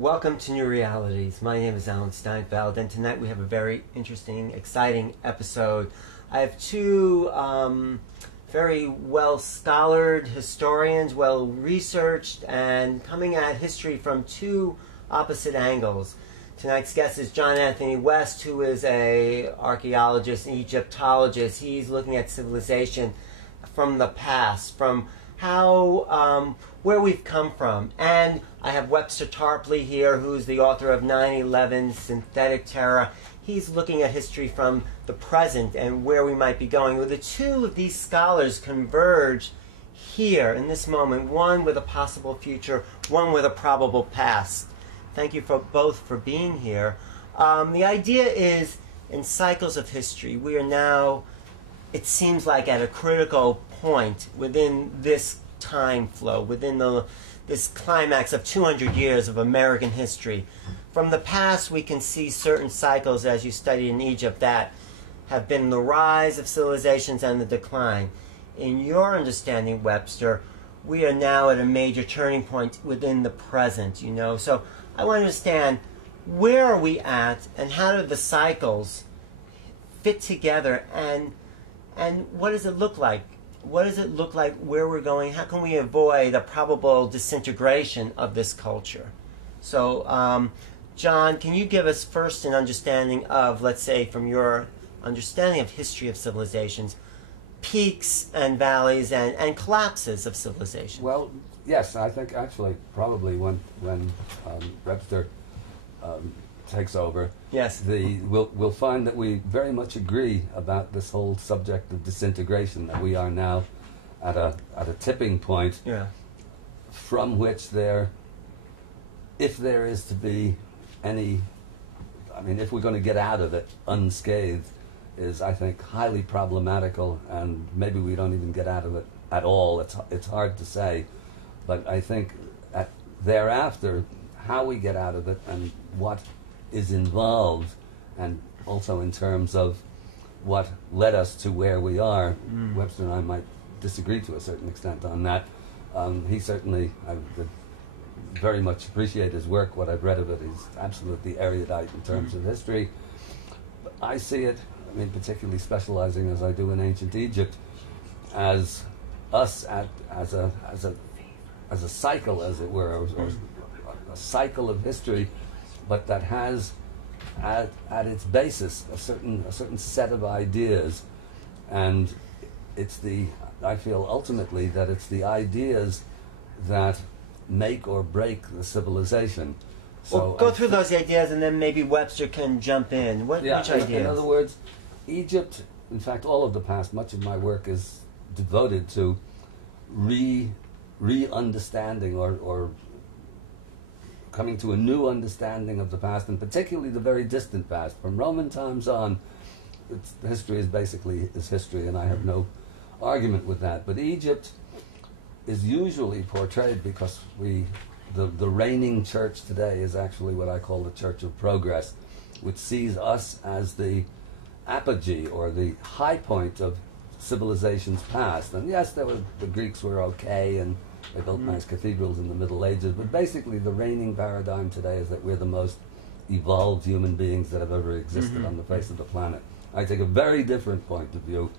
Welcome to New Realities. My name is Alan Steinfeld, and tonight we have a very interesting, exciting episode. I have two very well-scholared historians, well-researched, and coming at history from two opposite angles. Tonight's guest is John Anthony West, who is an archaeologist and Egyptologist. He's looking at civilization from the past, from how, where we've come from. And I have Webster Tarpley here, who's the author of 9/11, Synthetic Terror. He's looking at history from the present and where we might be going. Well, the two of these scholars converge here in this moment, one with a possible future, one with a probable past. Thank you for both for being here. The idea is, in cycles of history, we are now, it seems like, at a critical point within this time flow, within this climax of 200 years of American history. From the past, we can see certain cycles, as you studied in Egypt, that have been the rise of civilizations and the decline. In your understanding, Webster, we are now at a major turning point within the present, you know. So I want to understand, where are we at, and how do the cycles fit together, and what does it look like? What does it look like, where we're going? How can we avoid a probable disintegration of this culture? So, John, can you give us first an understanding of, let's say, from your understanding of history of civilizations, peaks and valleys and collapses of civilization? Well, yes, I think actually probably when Webster takes over, yes, we'll find that we very much agree about this whole subject of disintegration, that we are now at a tipping point, yeah, from which if there is to be any, I mean, if we're going to get out of it unscathed, is, I think, highly problematical, and maybe we don't even get out of it at all. It's hard to say, but I think thereafter, how we get out of it and what is involved, and also in terms of what led us to where we are. Webster and I might disagree to a certain extent on that. He certainly, I very much appreciate his work, what I've read of it. He's absolutely erudite in terms of history. But I see it, I mean, particularly specializing as I do in ancient Egypt, as us as a cycle, as it were, or a cycle of history, but that has at its basis a certain set of ideas, and I feel ultimately that it's the ideas that make or break the civilization. So well, go through those ideas, and then maybe Webster can jump in. Which ideas? In other words, Egypt, in fact, all of the past, much of my work is devoted to re-understanding or coming to a new understanding of the past, and particularly the very distant past. From Roman times on, history is basically history, and I have no argument with that. But Egypt is usually portrayed, because the reigning church today is actually what I call the Church of Progress, which sees us as the apogee or the high point of civilization's past. And yes, the Greeks were okay, and they built nice cathedrals in the Middle Ages, but basically the reigning paradigm today is that we're the most evolved human beings that have ever existed on the face of the planet. I take a very different point of view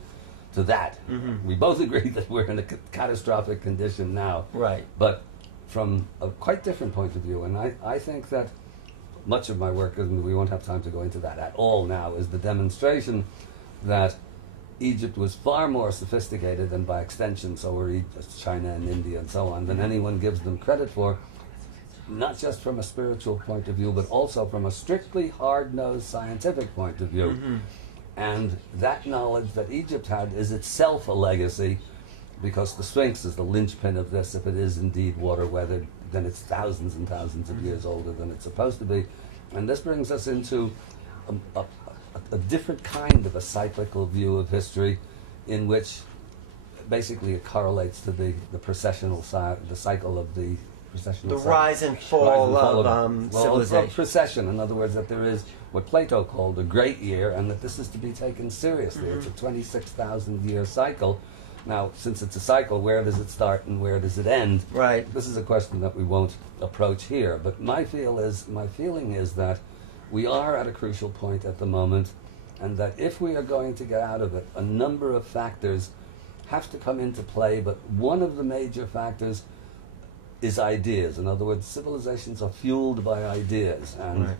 to that. We both agree that we're in a catastrophic condition now, right? But from a quite different point of view, and I think that much of my work, and we won't have time to go into that at all now, is the demonstration that Egypt was far more sophisticated, and by extension so were China and India and so on, than anyone gives them credit for, not just from a spiritual point of view, but also from a strictly hard-nosed scientific point of view. And that knowledge that Egypt had is itself a legacy, because the Sphinx is the linchpin of this. If it is indeed water-weathered, then it's thousands and thousands of years older than it's supposed to be. And this brings us into a different kind of a cyclical view of history, in which basically it correlates to the processional the cycle of the processional cycle. Rise and fall of civilization. Procession, in other words, that there is what Plato called a great year, and that this is to be taken seriously. It's a 26,000-year cycle, Now, since it's a cycle, where does it start and where does it end? Right. This is a question that we won't approach here. But my feeling is that we are at a crucial point at the moment, and that if we are going to get out of it, a number of factors have to come into play. But one of the major factors is ideas. In other words, civilizations are fueled by ideas, and Right.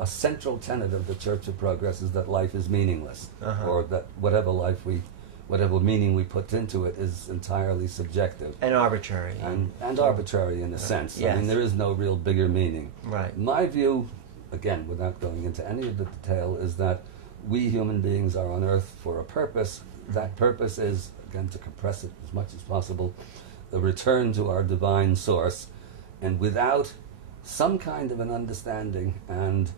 a central tenet of the Church of Progress is that life is meaningless, or that whatever meaning we put into it is entirely subjective And arbitrary. and arbitrary in a sense. Yes. I mean, there is no real bigger meaning. Right. My view, again, without going into any of the detail, is that we human beings are on Earth for a purpose. That purpose is, again, to compress it as much as possible, the return to our divine source. And without some kind of an understanding and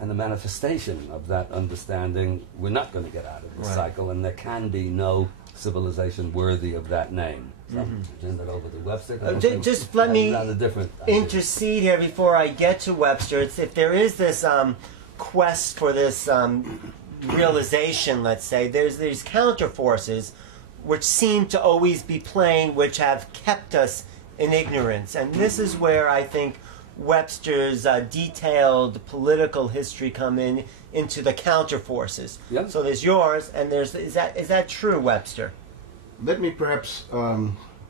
a manifestation of that understanding, we're not going to get out of the Right. cycle, and there can be no civilization worthy of that name. So I'm turn that over to Webster. Just let me intercede here before I get to Webster. It's, if there is this quest for this realization, let's say, there's these counter forces which seem to always be playing, which have kept us in ignorance. And this is where I think Webster's detailed political history come into the counter forces. Yep. So there's yours, and there's is that true, Webster? Let me perhaps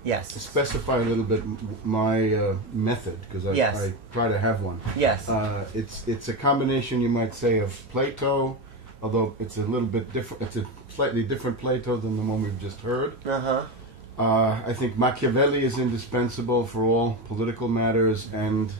Yes. specify a little bit my method, because Yes. I try to have one. Yes. It's a combination, you might say, of Plato, although it's a little bit different. It's a slightly different Plato than the one we've just heard. I think Machiavelli is indispensable for all political matters, and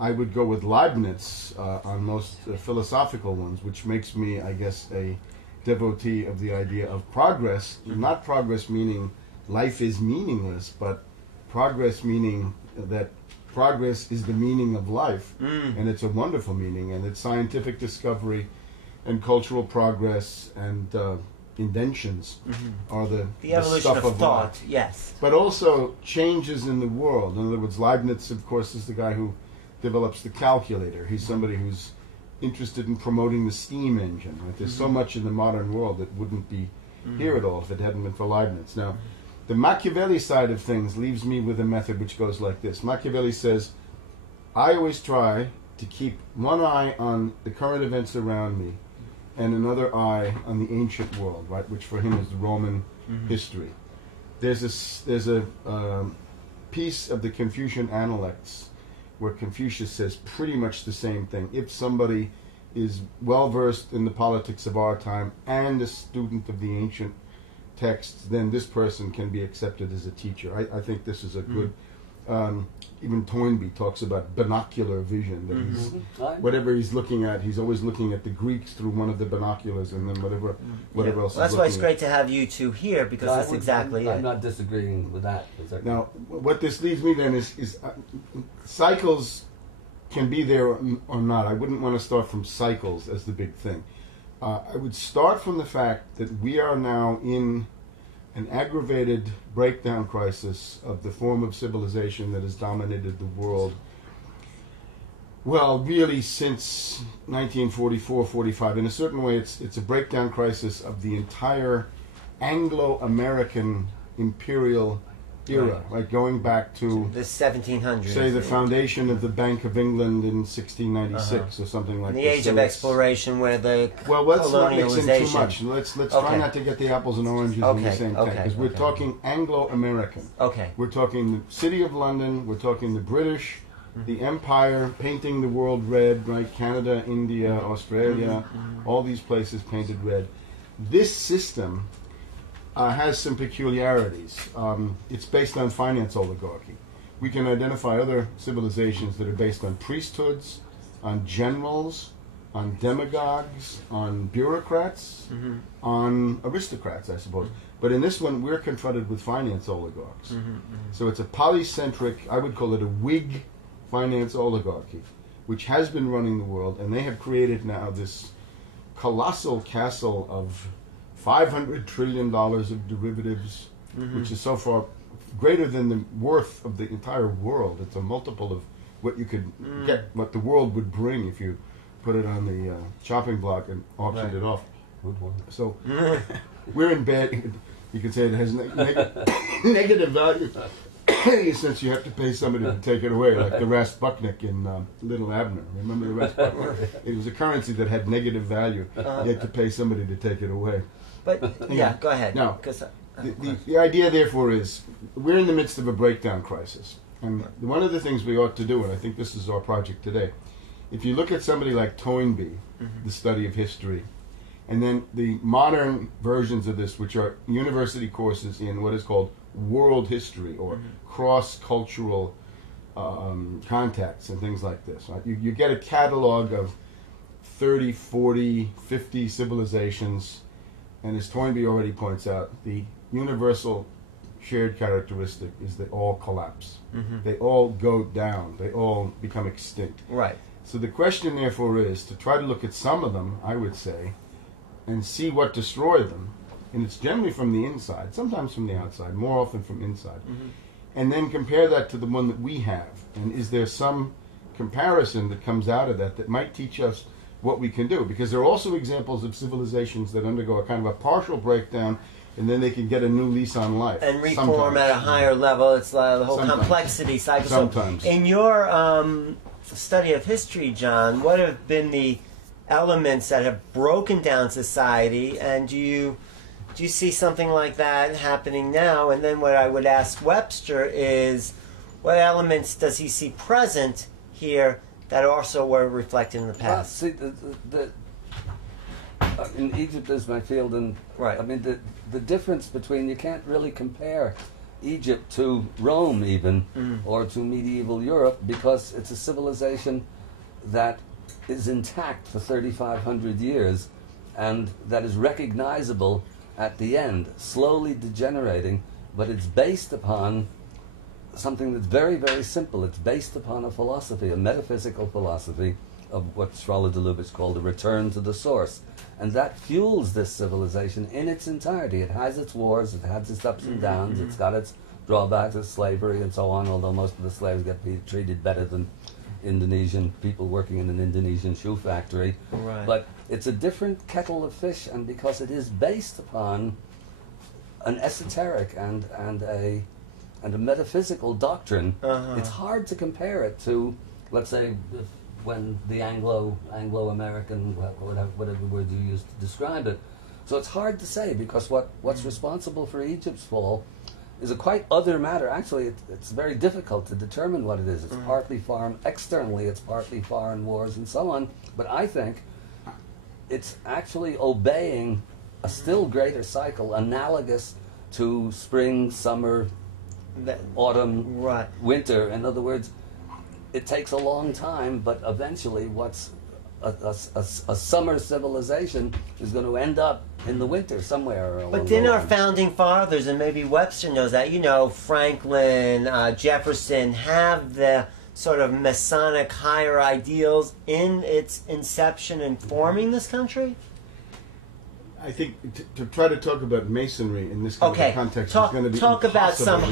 I would go with Leibniz on most philosophical ones, which makes me, I guess, a devotee of the idea of progress. Not progress meaning life is meaningless, but progress meaning that progress is the meaning of life, and it's a wonderful meaning, and it's scientific discovery and cultural progress and inventions are the evolution stuff of thought. life. Yes. But also changes in the world. In other words, Leibniz, of course, is the guy who develops the calculator. He's somebody who's interested in promoting the steam engine. Right? There's so much in the modern world that wouldn't be here at all if it hadn't been for Leibniz. Now, the Machiavelli side of things leaves me with a method which goes like this. Machiavelli says, I always try to keep one eye on the current events around me and another eye on the ancient world, right, which for him is the Roman history. There's a piece of the Confucian Analects where Confucius says pretty much the same thing. If somebody is well versed in the politics of our time and a student of the ancient texts, then this person can be accepted as a teacher. I think this is a good. Even Toynbee talks about binocular vision. That he's, whatever he's looking at, he's always looking at the Greeks through one of the binoculars, and then whatever else. Well, that's why it's great to have you two here, because that's exactly it. I'm not disagreeing with that. Now, what this leads me then is cycles can be there or not. I wouldn't want to start from cycles as the big thing. I would start from the fact that we are now in an aggravated breakdown crisis of the form of civilization that has dominated the world, well, really since 1944-45. In a certain way, it's a breakdown crisis of the entire Anglo-American imperial era, right? Going back to the 1700s. Say the foundation of the Bank of England in 1696 or something like that. The age of exploration where the well, let's not mix in too colonialization. much. Let's try not to get the apples and oranges in the same tank, because we're talking Anglo-American. Okay. We're talking the City of London, we're talking the British, the Empire painting the world red, right? Canada, India, Australia, all these places painted red. This system has some peculiarities. It's based on finance oligarchy. We can identify other civilizations that are based on priesthoods, on generals, on demagogues, on bureaucrats, on aristocrats, I suppose. But in this one, we're confronted with finance oligarchs. So it's a polycentric, I would call it a Whig finance oligarchy, which has been running the world, and they have created now this colossal castle of $500 trillion of derivatives, which is so far greater than the worth of the entire world. It's a multiple of what you could get, what the world would bring if you put it on the chopping block and auctioned it off. So we're in bed. You could say it has negative value since you have to pay somebody to take it away, like the Rasputin in Little Abner. Remember the Rasputin? It was a currency that had negative value. You had to pay somebody to take it away. But yeah, go ahead. Now, the idea, therefore, is we're in the midst of a breakdown crisis. And one of the things we ought to do, and I think this is our project today, if you look at somebody like Toynbee, the study of history, and then the modern versions of this, which are university courses in what is called world history or cross-cultural contacts and things like this. Right? You get a catalog of 30, 40, 50 civilizations, and as Toynbee already points out, the universal shared characteristic is they all collapse. They all go down. They all become extinct. Right. So the question, therefore, is to try to look at some of them, I would say, and see what destroyed them. And it's generally from the inside, sometimes from the outside, more often from inside. And then compare that to the one that we have. And is there some comparison that comes out of that that might teach us what we can do? Because there are also examples of civilizations that undergo a kind of a partial breakdown, and then they can get a new lease on life. And reform at a higher level. It's the whole complexity cycle. Sometimes. So in your study of history, John, what have been the elements that have broken down society, and do you see something like that happening now? And then what I would ask Webster is, what elements does he see present here that also were reflected in the past? Well, see, in Egypt is my field, and right. I mean the difference between, you can't really compare Egypt to Rome even, or to medieval Europe, because it's a civilization that is intact for 3,500 years, and that is recognizable at the end, slowly degenerating, but it's based upon something that's very, very simple. It's based upon a philosophy, a metaphysical philosophy of what Schroller de Lubitsch called a return to the source. And that fuels this civilization in its entirety. It has its wars, it has its ups and downs, it's got its drawbacks, its slavery and so on, although most of the slaves get treated better than Indonesian people working in an Indonesian shoe factory. Right. But it's a different kettle of fish, and because it is based upon an esoteric and a metaphysical doctrine, it's hard to compare it to, let's say, when the Anglo-American, whatever word you use to describe it. So it's hard to say, because what's responsible for Egypt's fall is a quite other matter. Actually, it's very difficult to determine what it is. It's partly foreign, externally it's partly foreign wars and so on, but I think it's actually obeying a still greater cycle, analogous to spring, summer, autumn, winter. In other words, it takes a long time, but eventually what's a summer civilization is going to end up in the winter somewhere. But didn't our founding fathers, and maybe Webster knows that, Franklin, Jefferson, have the sort of Masonic higher ideals in its inception and forming this country? I think to try to talk about Masonry in this kind of context is going to be talk about some.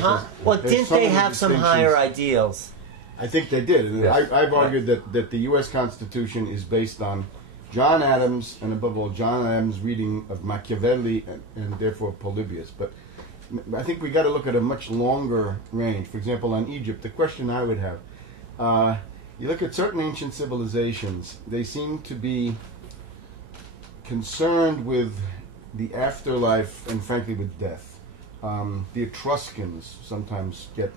Well, didn't they have some higher ideals? I think they did. And yes. I've argued that the U.S. Constitution is based on John Adams, and above all, John Adams' reading of Machiavelli and therefore Polybius. But I think we got to look at a much longer range. For example, on Egypt, the question I would have, you look at certain ancient civilizations, they seem to be concerned with the afterlife and frankly with death. The Etruscans sometimes get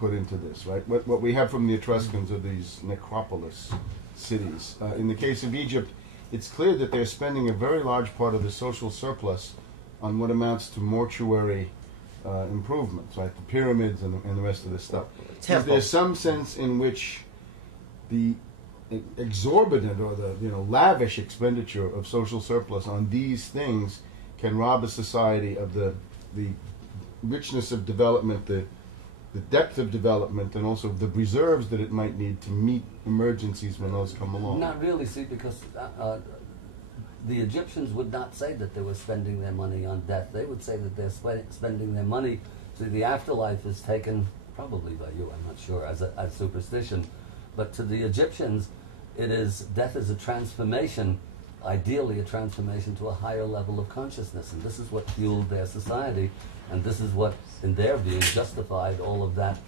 put into this, right? What we have from the Etruscans are these necropolis cities. In the case of Egypt, it's clear that they're spending a very large part of the social surplus on what amounts to mortuary improvements, right? The pyramids and the rest of this stuff. There's some sense in which the exorbitant or the lavish expenditure of social surplus on these things can rob a society of the richness of development, the depth of development, and also the reserves that it might need to meet emergencies when those come along. Not really, see, because the Egyptians would not say that they were spending their money on death. They would say that they're spending their money, so the afterlife is taken, probably by you, I'm not sure, as superstition. But to the Egyptians, death is a transformation ideally a transformation to a higher level of consciousness. And this is what fueled their society, and this is what, in their view, justified all of that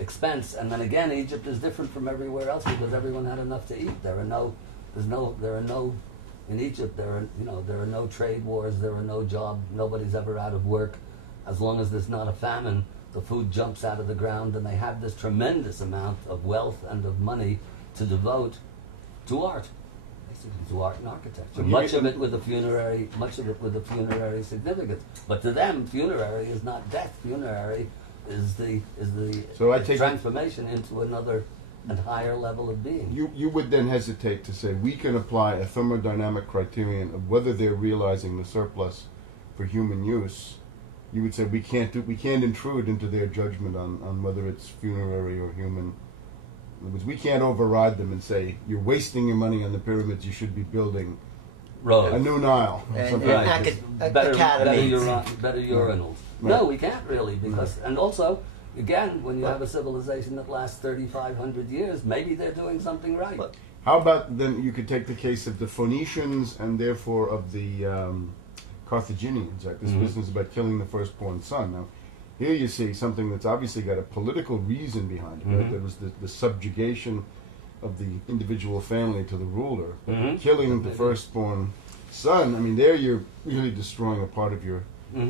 expense. And then again, Egypt is different from everywhere else because everyone had enough to eat. In Egypt, there are no trade wars, there are no job, nobody's ever out of work. As long as there's not a famine, the food jumps out of the ground, and they have this tremendous amount of wealth and of money to devote to art, basically to art and architecture. Much of it with a funerary significance. But to them, funerary is not death. Funerary is the transformation into another and higher level of being. You would then hesitate to say we can apply a thermodynamic criterion of whether they're realizing the surplus for human use. You would say we can't intrude into their judgment on whether it's funerary or human. In other words, we can't override them and say you're wasting your money on the pyramids. You should be building roads, a new Nile, better urinals. Right. No, we can't really because and also. Again, when you have a civilization that lasts 3,500 years, maybe they're doing something right. How about then you could take the case of the Phoenicians and therefore of the Carthaginians, right? This business about killing the firstborn son. Now, here you see something that's obviously got a political reason behind it. Right? There was the subjugation of the individual family to the ruler. Killing the firstborn son, I mean, there you're really destroying a part of your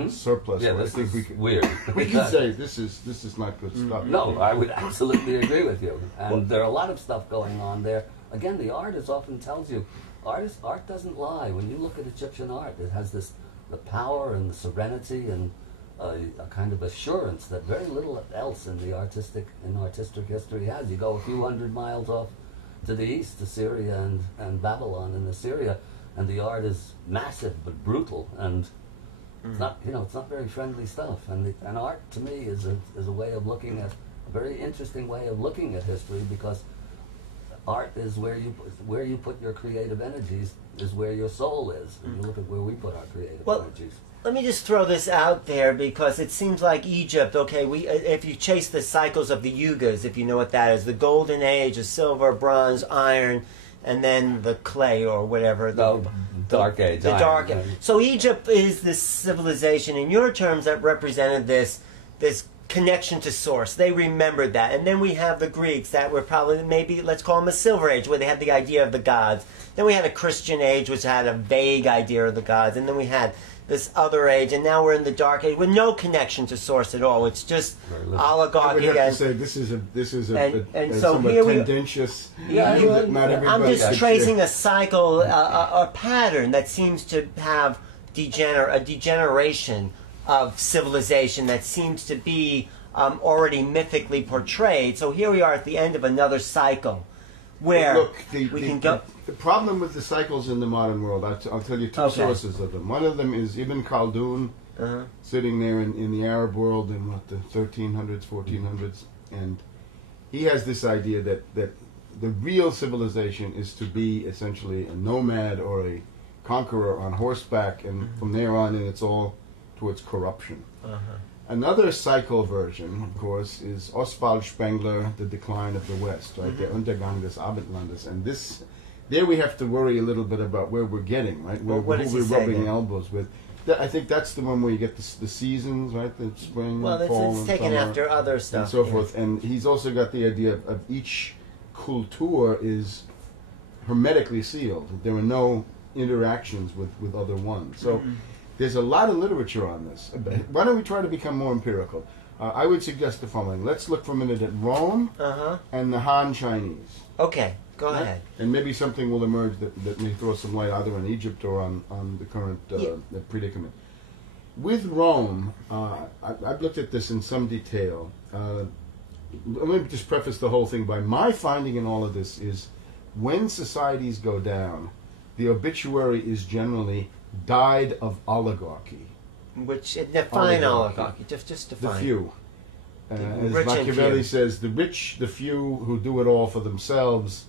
surplus. Yeah, this is weird. We can say this is not good stuff. No, I would absolutely agree with you. And there are a lot of stuff going on there. Again, the artist often tells you, art doesn't lie. When you look at Egyptian art, it has the power and the serenity and a kind of assurance that very little else in artistic history has. You go a few hundred miles off to the east, to Syria and Babylon in Assyria, and the art is massive but brutal and it's not very friendly stuff. And art to me is a way of looking at a very interesting way of looking at history because art is where you put your creative energies is where your soul is. And you look at where we put our creative energies. Let me just throw this out there because it seems like Egypt, okay, if you chase the cycles of the yugas, if you know what that is, the golden age, the silver, bronze, iron, and then the clay or whatever. Dark age. The dark age. So Egypt is this civilization, in your terms, that represented this connection to source. They remembered that. And then we have the Greeks that were probably, maybe, let's call them a silver age, where they had the idea of the gods. Then we had a Christian age, which had a vague idea of the gods. And then we had this other age, and now we're in the dark age with no connection to source at all. It's just oligarchy. I would have to say this is a somewhat tendentious. I'm just tracing a cycle, a pattern that seems to have a degeneration of civilization that seems to be already mythically portrayed. So here we are at the end of another cycle, where we can go. The problem with the cycles in the modern world, I'll tell you two sources of them. One of them is Ibn Khaldun, sitting there in the Arab world in the 1300s, 1400s, and he has this idea that the real civilization is to be essentially a nomad or a conqueror on horseback, and from there on in it's all towards corruption. Another cycle version, of course, is Oswald Spengler, The Decline of the West, right? Der Untergang des Abendlandes. And there we have to worry a little bit about where we're getting, right? Who we're rubbing elbows with. I think that's the one where you get the seasons, right? The spring, fall, it's taken summer, after other stuff. And so forth. And he's also got the idea of each kultur is hermetically sealed. There are no interactions with other ones. So there's a lot of literature on this. Why don't we try to become more empirical? I would suggest the following. Let's look for a minute at Rome and the Han Chinese. Okay, go ahead. And maybe something will emerge that may throw some light either on Egypt or on the current predicament. With Rome, I've looked at this in some detail. Let me just preface the whole thing by my finding in all of this is when societies go down, the obituary is generally died of oligarchy. Which define oligarchy. Just define. The few. As Machiavelli says, the rich, the few who do it all for themselves.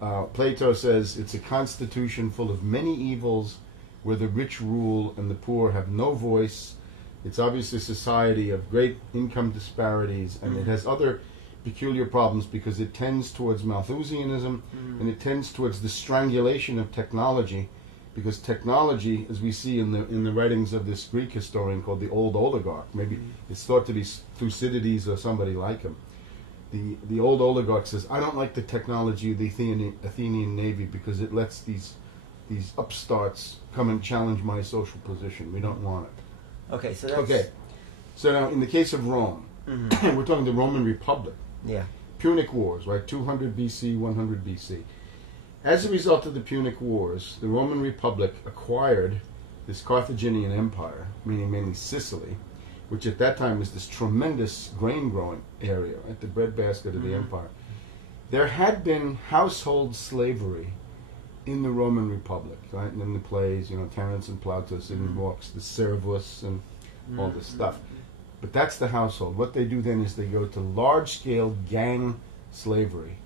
Plato says it's a constitution full of many evils where the rich rule and the poor have no voice. It's obviously a society of great income disparities, and it has other peculiar problems because it tends towards Malthusianism and it tends towards the strangulation of technology because technology, as we see in the writings of this Greek historian called the Old Oligarch, maybe it's thought to be Thucydides or somebody like him. The old oligarch says, I don't like the technology of the Athenian Navy because it lets these upstarts come and challenge my social position. We don't want it. Okay, so that's... Okay, so now in the case of Rome, we're talking the Roman Republic. Yeah. Punic Wars, right? 200 BC, 100 BC. As a result of the Punic Wars, the Roman Republic acquired this Carthaginian Empire, meaning mainly Sicily, which at that time was this tremendous grain-growing area, right? The breadbasket of the empire. There had been household slavery in the Roman Republic, right? And in the plays, Terence and Plautus in the books, the servus and all this stuff. But that's the household. What they do then is they go to large-scale gang slavery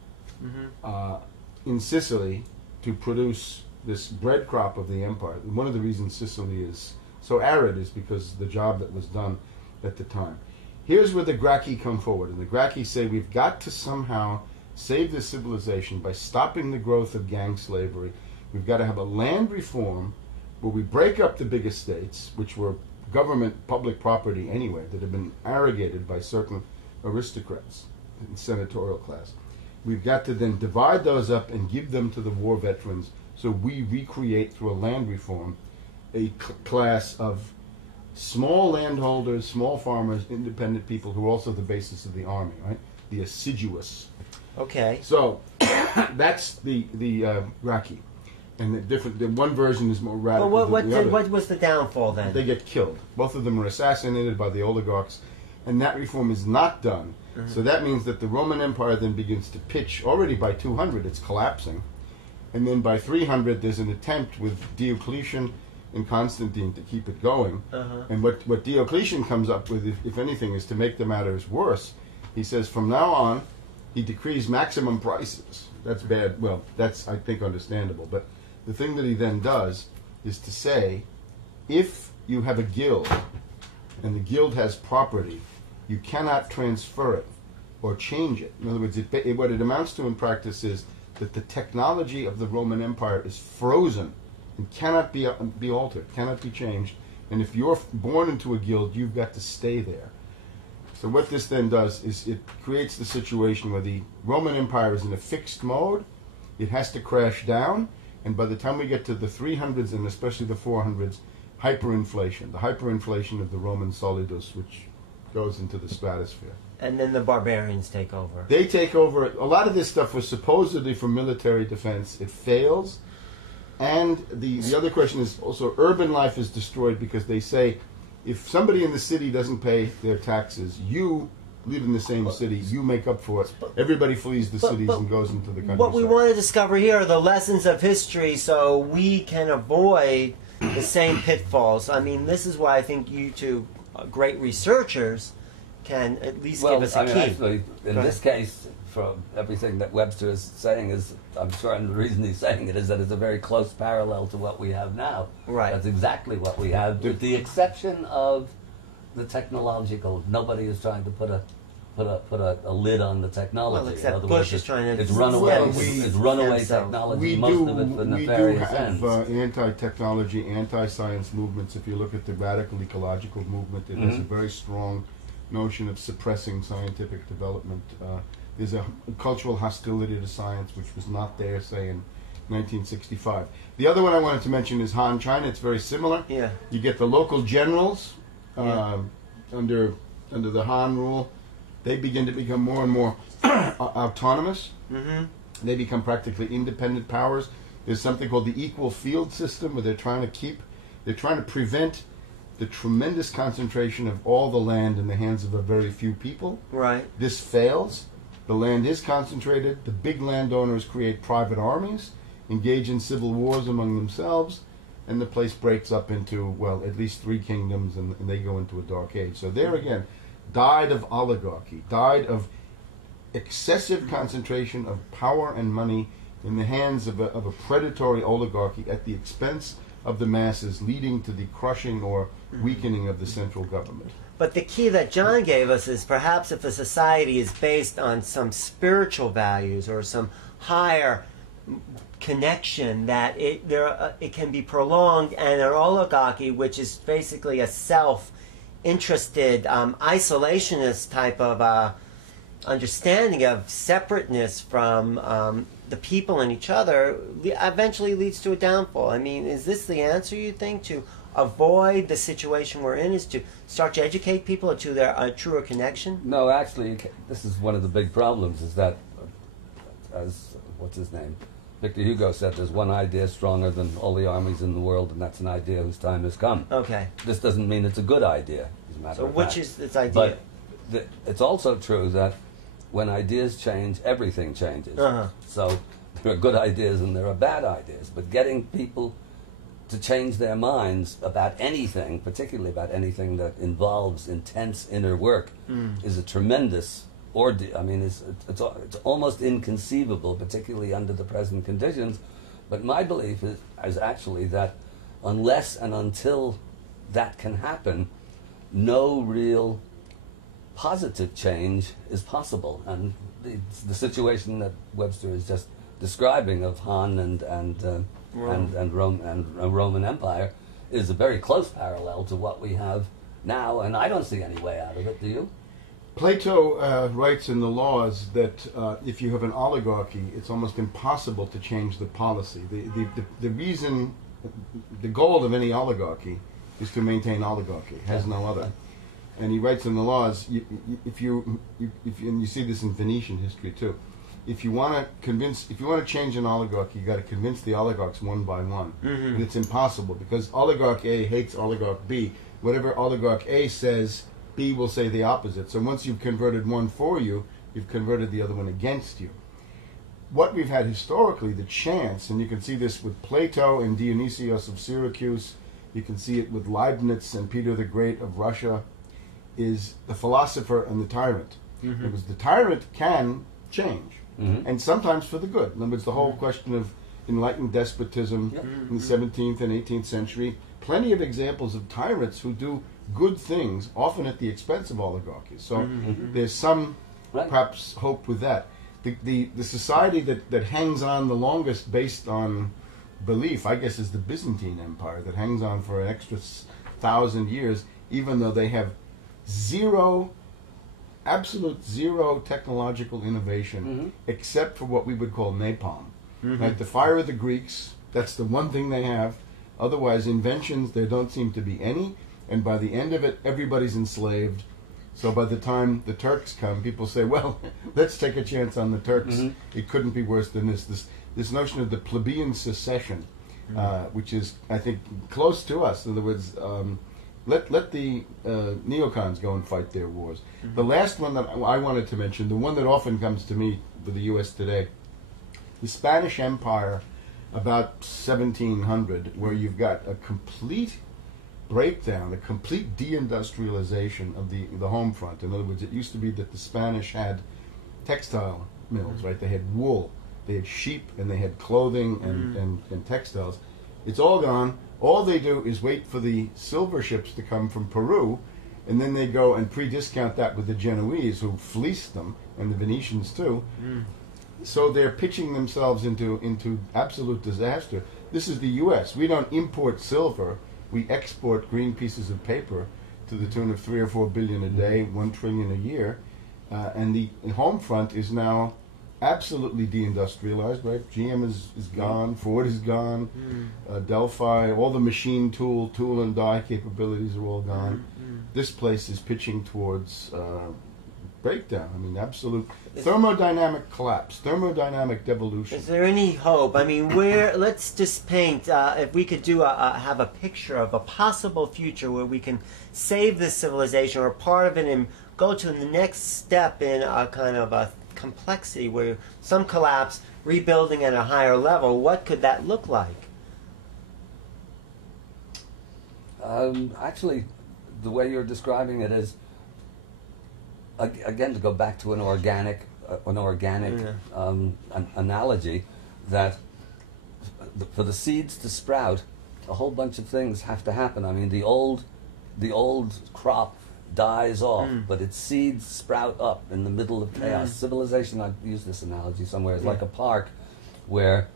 in Sicily to produce this bread crop of the empire. And one of the reasons Sicily is so arid is because of the job that was done at the time. Here's where the Gracchi come forward. And the Gracchi say we've got to somehow save this civilization by stopping the growth of gang slavery. We've got to have a land reform where we break up the big estates, which were government public property anyway, that had been arrogated by certain aristocrats and senatorial class. We've got to then divide those up and give them to the war veterans, so we recreate through a land reform a class of small landholders, small farmers, independent people who are also the basis of the army, right? The assiduous. Okay. So that's the Gracchi. And the one version is more radical than the other. What was the downfall then? They get killed. Both of them are assassinated by the oligarchs, and that reform is not done. So that means that the Roman Empire then begins to pitch. Already by 200, it's collapsing. And then by 300, there's an attempt with Diocletian and Constantine to keep it going. And what Diocletian comes up with, if anything, is to make the matters worse. He says from now on, he decrees maximum prices. That's bad. Well, that's, I think, understandable. But the thing that he then does is to say, if you have a guild, and the guild has property, you cannot transfer it or change it. In other words, what it amounts to in practice is that the technology of the Roman Empire is frozen and cannot be altered, cannot be changed. And if you're born into a guild, you've got to stay there. So what this then does is it creates the situation where the Roman Empire is in a fixed mode. It has to crash down. And by the time we get to the 300s and especially the 400s, hyperinflation, the hyperinflation of the Roman solidus, which goes into the stratosphere. And then the barbarians take over. They take over. A lot of this stuff was supposedly for military defense. It fails. And the other question is also urban life is destroyed because they say if somebody in the city doesn't pay their taxes, you live in the same city, you make up for it. Everybody flees the cities and goes into the countryside. What we want to discover here are the lessons of history so we can avoid the same pitfalls. I mean, this is why I think you two great researchers can at least give us a key. Actually, in this case, from everything that Webster is saying is, I'm sure, and the reason he's saying it is that it's a very close parallel to what we have now. Right. That's exactly what we have, with the exception of the technological. Nobody is trying to put a lid on the technology. Well, except in other Bush words, is trying to... It's runaway. Well, It's runaway technology. Most of it for nefarious ends. We do have anti-technology, anti-science movements. If you look at the radical ecological movement, it has a very strong notion of suppressing scientific development. There's a cultural hostility to science, which was not there, say, in 1965. The other one I wanted to mention is Han China. It's very similar. Yeah. You get the local generals under the Han rule. They begin to become more and more autonomous. They become practically independent powers. There's something called the equal field system, where they're trying to prevent the tremendous concentration of all the land in the hands of a very few people. Right. This fails. The land is concentrated. The big landowners create private armies, engage in civil wars among themselves, and the place breaks up into, well, at least 3 kingdoms, and they go into a dark age. So there again, died of oligarchy, died of excessive concentration of power and money in the hands of a predatory oligarchy at the expense of the masses, leading to the crushing or weakening of the central government. But the key that John gave us is perhaps if a society is based on some spiritual values or some higher connection, that it can be prolonged, and an oligarchy, which is basically a self-interested, isolationist type of understanding of separateness from the people and each other, eventually leads to a downfall. I mean, is this the answer, you think, to avoid the situation we're in, is to start to educate people to their truer connection? No, actually, this is one of the big problems, is that, as, what's his name? Victor Hugo said, there's one idea stronger than all the armies in the world, and that's an idea whose time has come. Okay. This doesn't mean it's a good idea, as a matter So of which fact. is its idea? But it's also true that when ideas change, everything changes. Uh-huh. So there are good ideas and there are bad ideas. But getting people to change their minds about anything, particularly about anything that involves intense inner work, is a tremendous ordeal. I mean, it's almost inconceivable, particularly under the present conditions. But my belief is actually that unless and until that can happen, no real positive change is possible. And the situation that Webster is just describing of Han and Roman Empire is a very close parallel to what we have now, and I don't see any way out of it. Do you? Plato writes in the Laws that if you have an oligarchy, it's almost impossible to change the policy. The reason, the goal of any oligarchy is to maintain oligarchy. It has no other. And he writes in the Laws, and you see this in Venetian history too, if you want to change an oligarchy, you got to convince the oligarchs one by one. Mm-hmm. And it's impossible, because oligarch A hates oligarch B. Whatever oligarch A says, B will say the opposite. So once you've converted one for you, you've converted the other one against you. What we've had historically, the chance, and you can see this with Plato and Dionysius of Syracuse, you can see it with Leibniz and Peter the Great of Russia, is the philosopher and the tyrant. Mm-hmm. Because the tyrant can change, Mm-hmm. and sometimes for the good. In other words, the whole question of enlightened despotism in the 17th and 18th century, plenty of examples of tyrants who do good things, often at the expense of oligarchies. So there's some, perhaps, hope with that. The society that hangs on the longest based on belief, I guess, is the Byzantine Empire, that hangs on for an extra 1,000 years, even though they have absolute zero technological innovation, except for what we would call napalm. Right? The fire of the Greeks, that's the one thing they have. Otherwise, inventions, there don't seem to be any. And by the end of it, everybody's enslaved. So by the time the Turks come, people say, well, let's take a chance on the Turks. It couldn't be worse than this. This notion of the plebeian secession, which is, I think, close to us. In other words, let the neocons go and fight their wars. The last one that I wanted to mention, the one that often comes to me for the U.S. today, the Spanish Empire, about 1700, where you've got a complete breakdown, a complete deindustrialization of the home front. In other words, it used to be that the Spanish had textile mills, right? They had wool, they had sheep, and they had clothing and textiles. It's all gone. All they do is wait for the silver ships to come from Peru, and then they go and pre-discount that with the Genoese, who fleeced them, and the Venetians too. So they're pitching themselves into absolute disaster. This is the U.S. We don't import silver. We export green pieces of paper to the tune of 3 or 4 billion a day, 1 trillion a year. And the home front is now absolutely deindustrialized, right? GM is gone, Ford is gone, Delphi, all the machine tool and die capabilities are all gone. This place is pitching towards breakdown. I mean, absolute thermodynamic collapse, thermodynamic devolution. Is there any hope? I mean, let's just paint, if we could have a picture of a possible future where we can save this civilization or part of it and go to the next step in a kind of a complexity where some collapse, rebuilding at a higher level. What could that look like? Actually, the way you're describing it is, again, to go back to an organic analogy, that for the seeds to sprout, a whole bunch of things have to happen. I mean, the old crop dies off, but its seeds sprout up in the middle of chaos. Civilization, I've used this analogy somewhere, is like a park where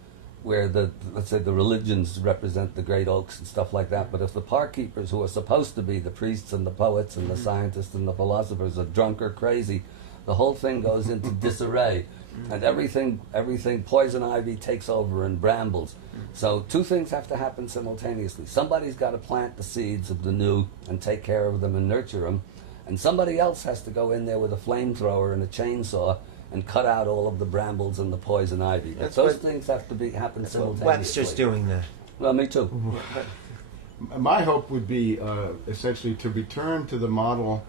the, let's say, the religions represent the great oaks and stuff like that, but if the park keepers, who are supposed to be the priests and the poets and the scientists and the philosophers, are drunk or crazy, the whole thing goes into disarray, and everything poison ivy takes over and brambles. So two things have to happen simultaneously. Somebody's got to plant the seeds of the new and take care of them and nurture them, and somebody else has to go in there with a flamethrower and a chainsaw and cut out all of the brambles and the poison ivy. But those things have to happen simultaneously. Webster's doing that. Well, me too. My hope would be essentially to return to the model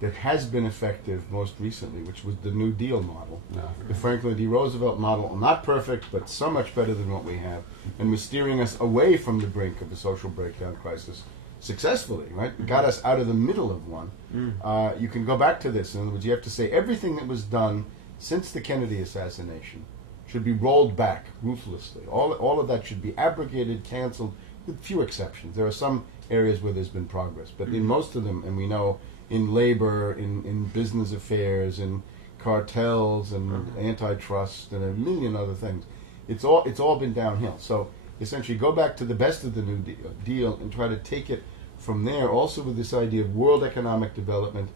that has been effective most recently, which was the New Deal model. The Franklin D. Roosevelt model, not perfect, but so much better than what we have, and was steering us away from the brink of a social breakdown crisis successfully, right? Got us out of the middle of one. You can go back to this. In other words, you have to say everything that was done since the Kennedy assassination should be rolled back ruthlessly. All of that should be abrogated, canceled, with few exceptions. There are some areas where there's been progress, but in most of them, and we know in labor, in business affairs, in cartels and antitrust and a million other things, it's all been downhill. So essentially go back to the best of the New Deal and try to take it from there, also with this idea of world economic development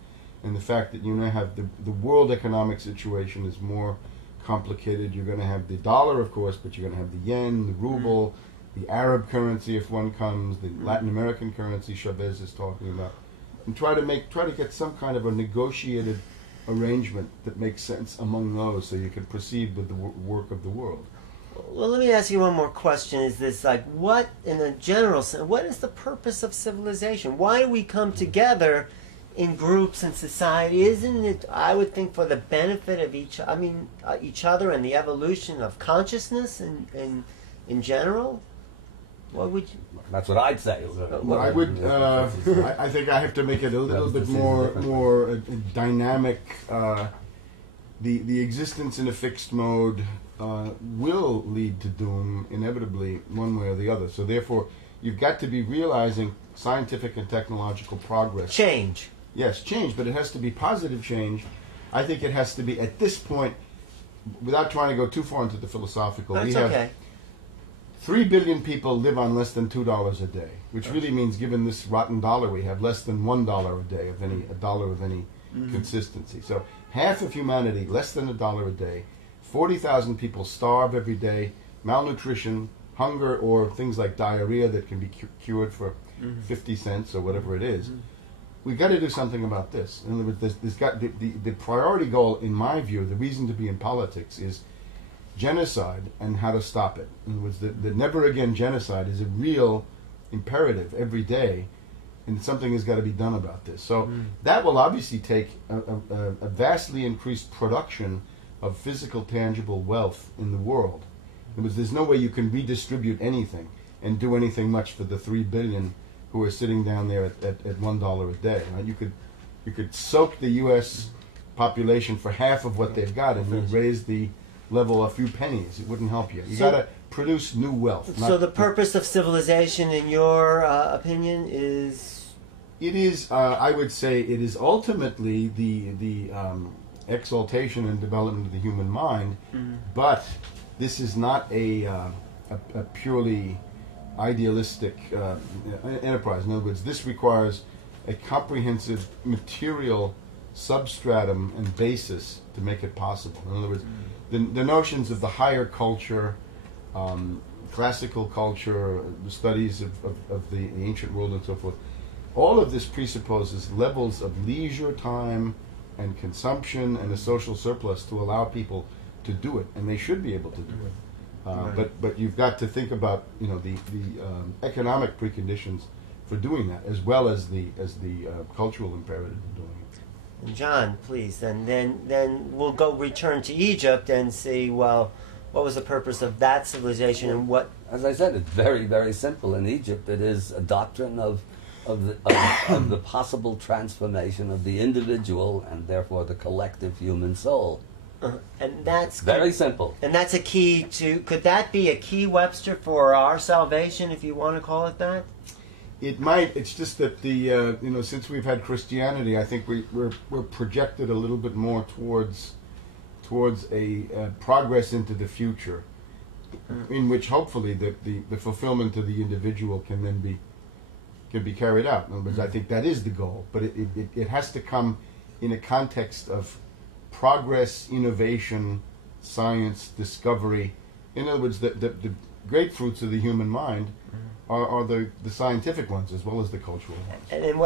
and the fact that you now have the world economic situation is more complicated. You're going to have the dollar, of course, but you're going to have the yen, the ruble, the Arab currency if one comes, the Latin American currency Chavez is talking about, and try to get some kind of a negotiated arrangement that makes sense among those, so you can proceed with the work of the world. Well, let me ask you one more question. Is this like, what, in a general sense, what is the purpose of civilization? Why do we come together in groups and society? Isn't it, I would think, for the benefit of each other and the evolution of consciousness in general? What would you? That's what I'd say. Well, I would. I think I have to make it a little bit more dynamic. The existence in a fixed mode will lead to doom inevitably, one way or the other. So therefore, you've got to be realizing scientific and technological progress. Change. Yes, change, but it has to be positive change. I think it has to be, at this point, without trying to go too far into the philosophical, That's we have okay. 3 billion people live on less than $2 a day, which really means, given this rotten dollar we have, less than $1 a day of a dollar of any consistency. So half of humanity, less than $1 a day. 40,000 people starve every day, malnutrition, hunger, or things like diarrhea that can be cured for 50 cents or whatever it is. We've got to do something about this. In other words, the priority goal, in my view, the reason to be in politics is genocide and how to stop it. In other words, the never again genocide is a real imperative every day, and something has got to be done about this. So that will obviously take a vastly increased production of physical, tangible wealth in the world. In other words, there's no way you can redistribute anything and do anything much for the 3 billion who are sitting down there at $1 a day. Right? You could soak the U.S. population for half of what they've got, and you'd raise the level a few pennies. It wouldn't help you. You got to produce new wealth. So the purpose of civilization, in your opinion, is? It is. I would say it is ultimately the exaltation and development of the human mind, but this is not a purely idealistic enterprise. In other words, this requires a comprehensive material substratum and basis to make it possible. In other words, the notions of the higher culture, classical culture, the studies of the ancient world and so forth, all of this presupposes levels of leisure time and consumption and a social surplus to allow people to do it, and they should be able to do it. But you've got to think about the economic preconditions for doing that, as well as the cultural imperative of doing it. John, please, and then we'll return to Egypt and see, well, what was the purpose of that civilization and what? As I said, it's very, very simple. In Egypt, it is a doctrine of the possible transformation of the individual and therefore the collective human soul. And that's very simple. And that's a key to. Could that be a key, Webster, for our salvation, if you want to call it that? It might. It's just that since we've had Christianity, I think we're projected a little bit more towards a progress into the future, in which hopefully the fulfillment of the individual can then be carried out. In other words, I think that is the goal, but it has to come in a context of progress, innovation, science, discovery. In other words, the great fruits of the human mind are the scientific ones as well as the cultural ones. And then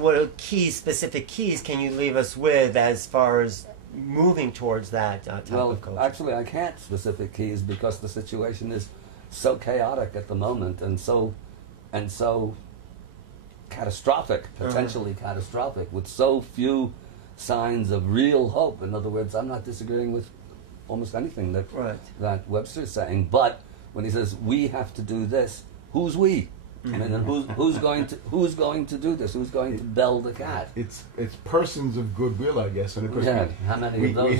what specific keys can you leave us with as far as moving towards that type of culture? Actually, I can't specific keys because the situation is so chaotic at the moment and so catastrophic, potentially catastrophic, with so few signs of real hope. In other words, I'm not disagreeing with almost anything that Webster's saying, but when he says we have to do this, who's we? I mean, and who's going to do this? Who's going to bell the cat? It's persons of goodwill, I guess. And of course, how many of those? We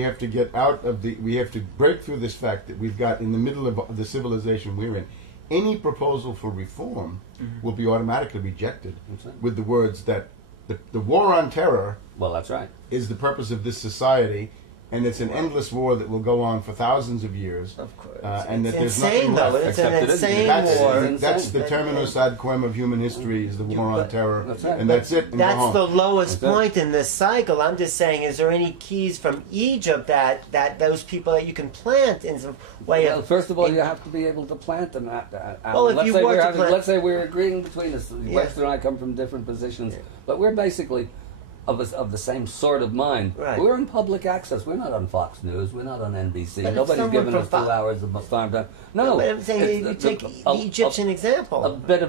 have to get out of we have to break through this fact that we've got in the middle of the civilization we're in. Any proposal for reform will be automatically rejected with the words that the war on terror. Well, that's right. Is the purpose of this society. And it's an endless war that will go on for thousands of years. Of course. And that there's insane, nothing left. It's an insane war. That's the terminus ad quem of human history, is the war on terror. That's right. And that's it. And that's the lowest point in this cycle. I'm just saying, is there any keys from Egypt that those people that you can plant in some way of... First of all, you have to be able to plant them. Well, if you were to plant... Let's say we're agreeing between us. Webster and I come from different positions, but we're basically... Of the same sort of mind. Right. We're in public access. We're not on Fox News. We're not on NBC. Nobody's giving us 2 hours of farm time. No, but I'm saying you take the Egyptian example. A big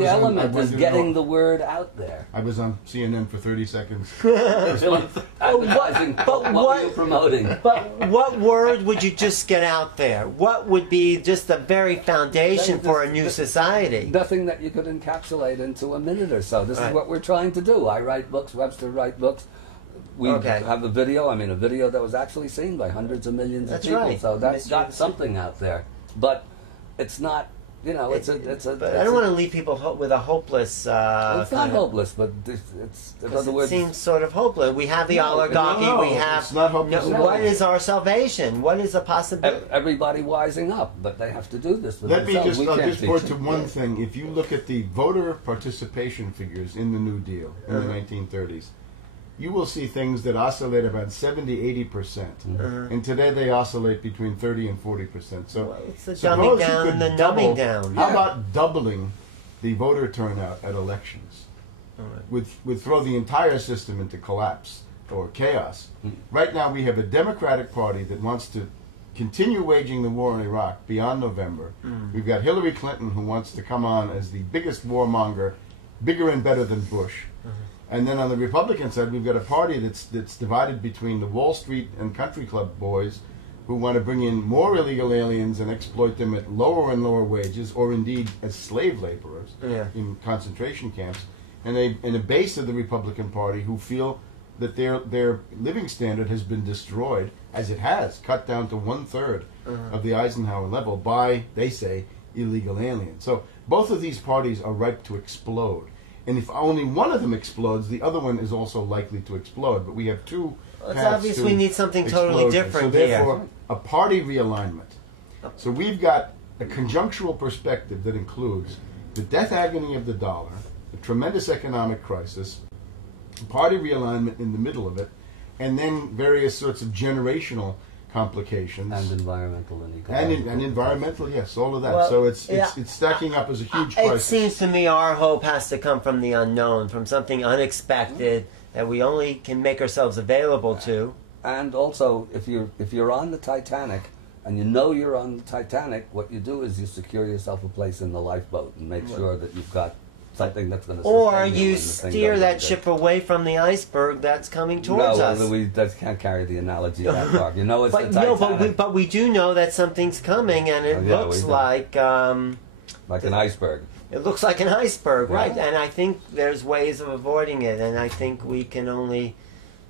element is getting the word out there. I was on CNN for 30 seconds. Advertising. What were you promoting? But what word would you just get out there? What would be just the very foundation for a new society? Nothing that you could encapsulate into a minute or so. This is what we're trying to do. I write books, Webster write books. We have a video that was actually seen by hundreds of millions of people. Right. So that's got something out there. But it's not, it's a... But I don't want to leave people with a hopeless... well, it's not hopeless, but it's... In other words... It seems sort of hopeless. We have the oligarchy, we have... It's not hopeless. What is our salvation? What is the possibility? Everybody wising up, but they have to do this for Let me themselves. just, I'll just point to one thing. If you look at the voter participation figures in the New Deal in the 1930s, you will see things that oscillate about 70-80%. And today they oscillate between 30 and 40%. So it's the dumbing down and the numbing down. How about doubling the voter turnout at elections? Would throw the entire system into collapse or chaos. Right now we have a Democratic Party that wants to continue waging the war in Iraq beyond November. We've got Hillary Clinton, who wants to come on as the biggest warmonger, bigger and better than Bush. And then on the Republican side, we've got a party that's divided between the Wall Street and country club boys who want to bring in more illegal aliens and exploit them at lower and lower wages, or indeed as slave laborers in concentration camps, and a base of the Republican Party who feel that their living standard has been destroyed, as it has, cut down to 1/3 of the Eisenhower level by, they say, illegal aliens. So both of these parties are ripe to explode. And if only one of them explodes, the other one is also likely to explode. But we have two paths. It's obvious we need something totally different here. So therefore, a party realignment. So we've got a conjunctural perspective that includes the death agony of the dollar, the tremendous economic crisis, party realignment in the middle of it, and then various sorts of generational complications and environmental inequality and environmental, yes, all of that. Well, so it's stacking up as a huge crisis. It seems to me our hope has to come from the unknown, from something unexpected that we only can make ourselves available to. And also, if you're on the Titanic and you know you're on the Titanic, what you do is you secure yourself a place in the lifeboat and make sure that you've got something that's going to sustain or you steer that ship away from the iceberg that's coming towards us. No, we can't carry the analogy that far. You know, it's the Titanic. No, but we do know that something's coming, and it looks like an iceberg. It looks like an iceberg, right? And I think there's ways of avoiding it, and I think we can only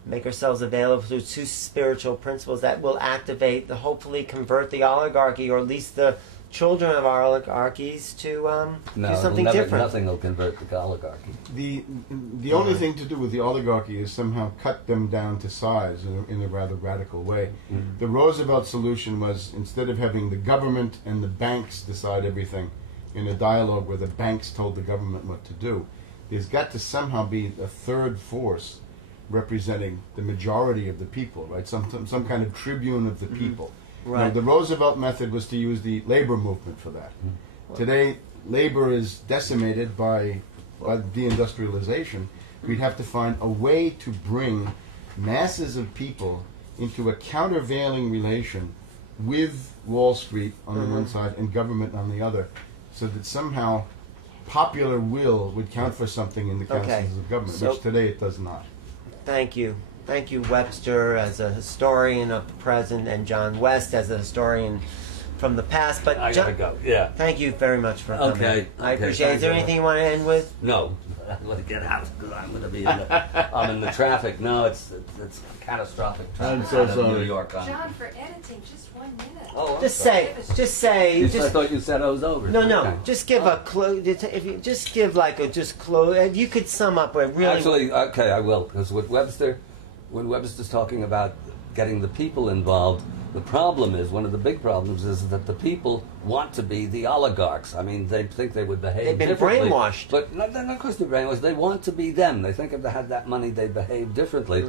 make ourselves available to two spiritual principles that will activate, hopefully convert the oligarchy, or at least the children of our oligarchies to No, do something never, different. nothing will convert the oligarchy. The only thing to do with the oligarchy is somehow cut them down to size in a rather radical way. Mm. The Roosevelt solution was, instead of having the government and the banks decide everything in a dialogue where the banks told the government what to do, there's got to somehow be a third force representing the majority of the people, right? Some kind of tribune of the people. Right. Now, the Roosevelt method was to use the labor movement for that. Today, labor is decimated by deindustrialization. We'd have to find a way to bring masses of people into a countervailing relation with Wall Street on the one side and government on the other, so that somehow popular will would count for something in the councils of government, So- which today it does not. Thank you. Thank you, Webster, as a historian of the present, and John West as a historian from the past. But I gotta go. Yeah. thank you very much for coming. Okay. I Okay, appreciate it. Is there thank you. anything you want to end with? No, I'm going to get out because I'm going to be in the, I'm in the traffic. No, it's catastrophic traffic. I'm so out of New sorry. York. John, for editing, just 1 minute. Oh, I'm Just sorry. say, I thought you said I was over. No, no. Okay. Just give a close. If you just give like a just close. You could sum up a really. Actually, okay, I will, because when Webster's talking about getting the people involved, the problem is, one of the big problems is that the people want to be the oligarchs. I mean, they think they would behave They've been differently. brainwashed. But not because they're brainwashed. They want to be them. They think if they had that money, they'd behave differently.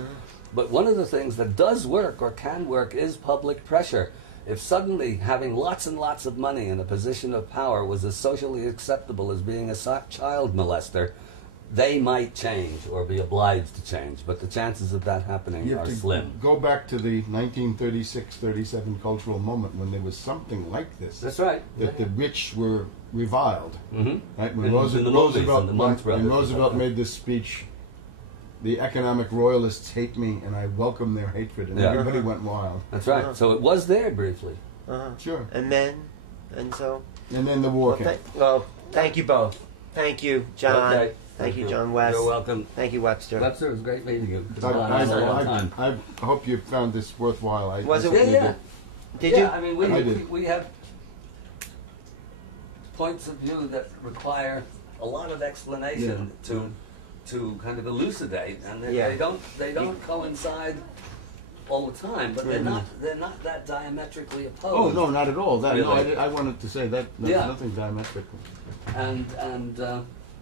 But one of the things that does work or can work is public pressure. If suddenly having lots and lots of money in a position of power was as socially acceptable as being a child molester, they might change or be obliged to change. But the chances of that happening You are have to slim. go back to the 1936-37 cultural moment when there was something like this. That's right. That the rich were reviled. Mm-hmm. Right? When In the movies, Roosevelt, in the Marx when Brothers. Roosevelt made this speech, the economic royalists hate me and I welcome their hatred, and Yeah. everybody went wild. That's right. So it was there briefly. Sure. And then, and so. And then the war came. Thank you both. Thank you, John. Okay. Thank you, John West. You're welcome. Thank you, Webster. Webster, it was great meeting you. It's I, gone on a long time. I hope you found this worthwhile. Was it- certainly Yeah, did. Did yeah, you? I mean, I did. we have points of view that require a lot of explanation to kind of elucidate, and Yeah. they don't coincide all the time, but they're not that diametrically opposed. Oh no, not at all. That no, Really? I wanted to say that. There's Yeah. nothing diametrical. and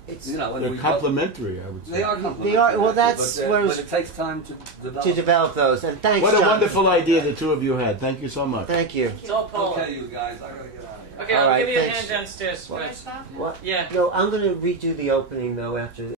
It's you know, and They're we complementary, I would say. They are complementary. They are- well, that's but, where- but it takes time to develop. to develop those. And thanks, What a John. wonderful idea the two of you had. Thank you so much. Thank you. It's all Paul. Okay, you guys, I gotta get out of here. Okay, All I'll right, give you a thanks. hand downstairs. What? Good. Stop? What? Yeah. No, I'm going to redo the opening though after.